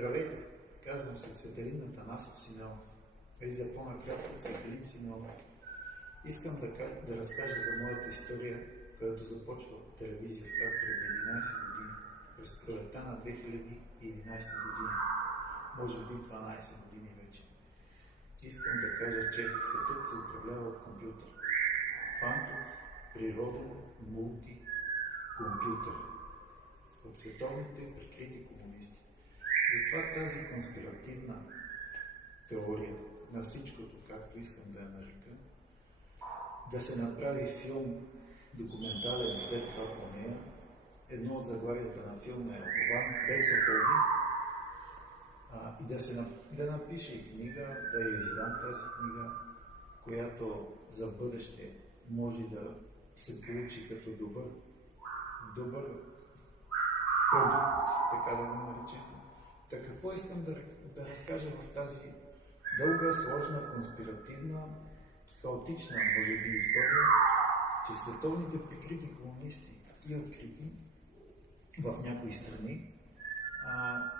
Здравейте! Казвам се Цветелин Атанасов Симеонов. Или за по-накратко Цветелин Симеонов. Искам да разкажа за моята история, която започва от телевизия Старт преди 11 години, през пролетта на 2011 година, може би 12 години вече. Искам да кажа, че светът се управлява от компютър. Квантов, природен, мултикомпютър. От световните прикрити комунисти. Затова тази конспиративна теория на всичкото, както искам да я нарека, да се направи филм документален след това по нея. Едно от заглавията на филма е Ован без окови, и да напише и книга, да я издам тази книга, която за бъдеще може да се получи като добър продукт, така да го наречем. Така какво искам да разкажа в тази дълга, сложна, конспиративна, хаотична, може би, история, че световните прикрити комунисти и открити в някои страни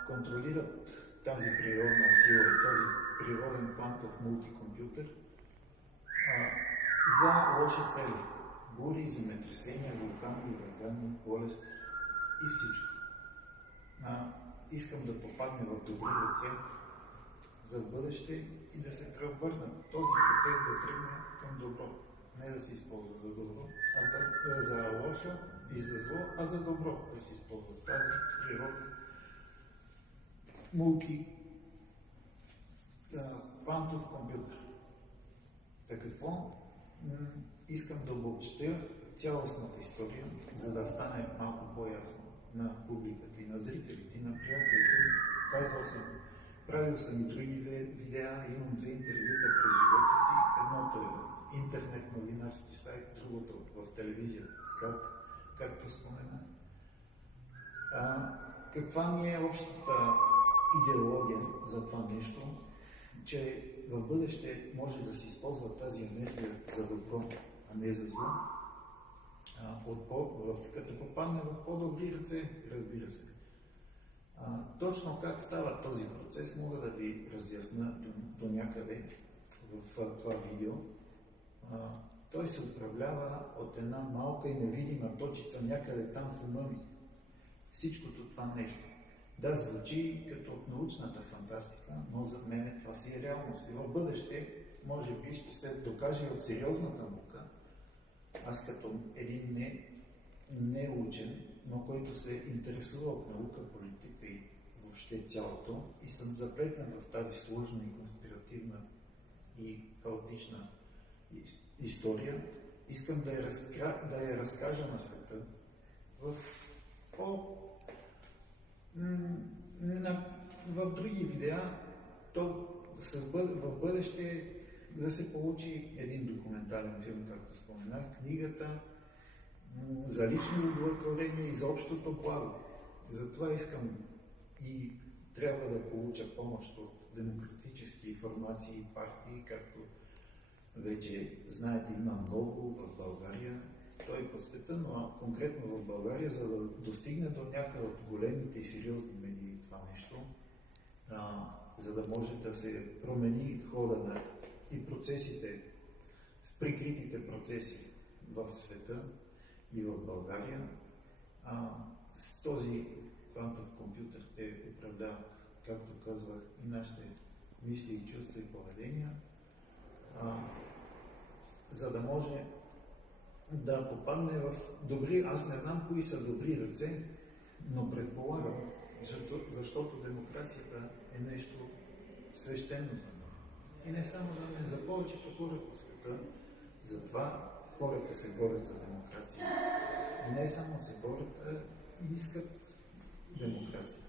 контролират тази природна сила и този природен квантов мултикомпютър за лоши цели. Бури, земетресения, вулкани, урагани, болести и всичко. Искам да попадне в добри ръце за в бъдеще и да се превърна този процес да тръгне към добро. Не да се използва за добро, за лошо и за зло, а за добро да се използва тази природна квантов компютър. Така какво? Искам да обобщя цялостната история, за да стане малко по-ясно на публиката и на зрителите, и на приятелите. Казвал съм, правил съм и други видеа, имам 2 интервюта през живота си. Едното е в интернет новинарски сайт, другото в телевизия Скат, както споменах. Каква ми е общата идеология за това нещо, че в бъдеще може да се използва тази енергия за добро, а не за зло, като попадне в по-добри ръце, разбира се. Точно как става този процес, мога да ви разясня до някъде в това видео. Той се управлява от една малка и невидима точица някъде там в ума ми. Всичкото това нещо. Да, звучи като от научната фантастика, но за мен това си е реалност. И в бъдеще, може би, ще се докаже от сериозната наука. Аз като един не учен, но който се интересува от наука, политика и въобще цялото, и съм заплетен в тази сложна и конспиративна и хаотична история, искам да я разкажа на света в други видеа, в бъдеще да се получи един документален филм, както споменах, книгата за лично удовлетворение и за общото благо. Затова искам и трябва да получа помощ от демократически формации и партии, както вече знаете, има много в България, той по света, но конкретно в България, за да достигне до някъде от големите и сериозни медии това нещо, за да може да се промени хода и процесите, прикритите процеси в света и в България. С този квантов компютър те управляват, както казвах, и нашите мисли, и чувства и поведения, за да може да попадне в добри, аз не знам кои са добри ръце, но предполагам, защото демокрацията е нещо свещено за мен. И не само за мен, за повечето хора по света. Затова хората се борят за демокрация. И не само се борят, а и искат демокрация.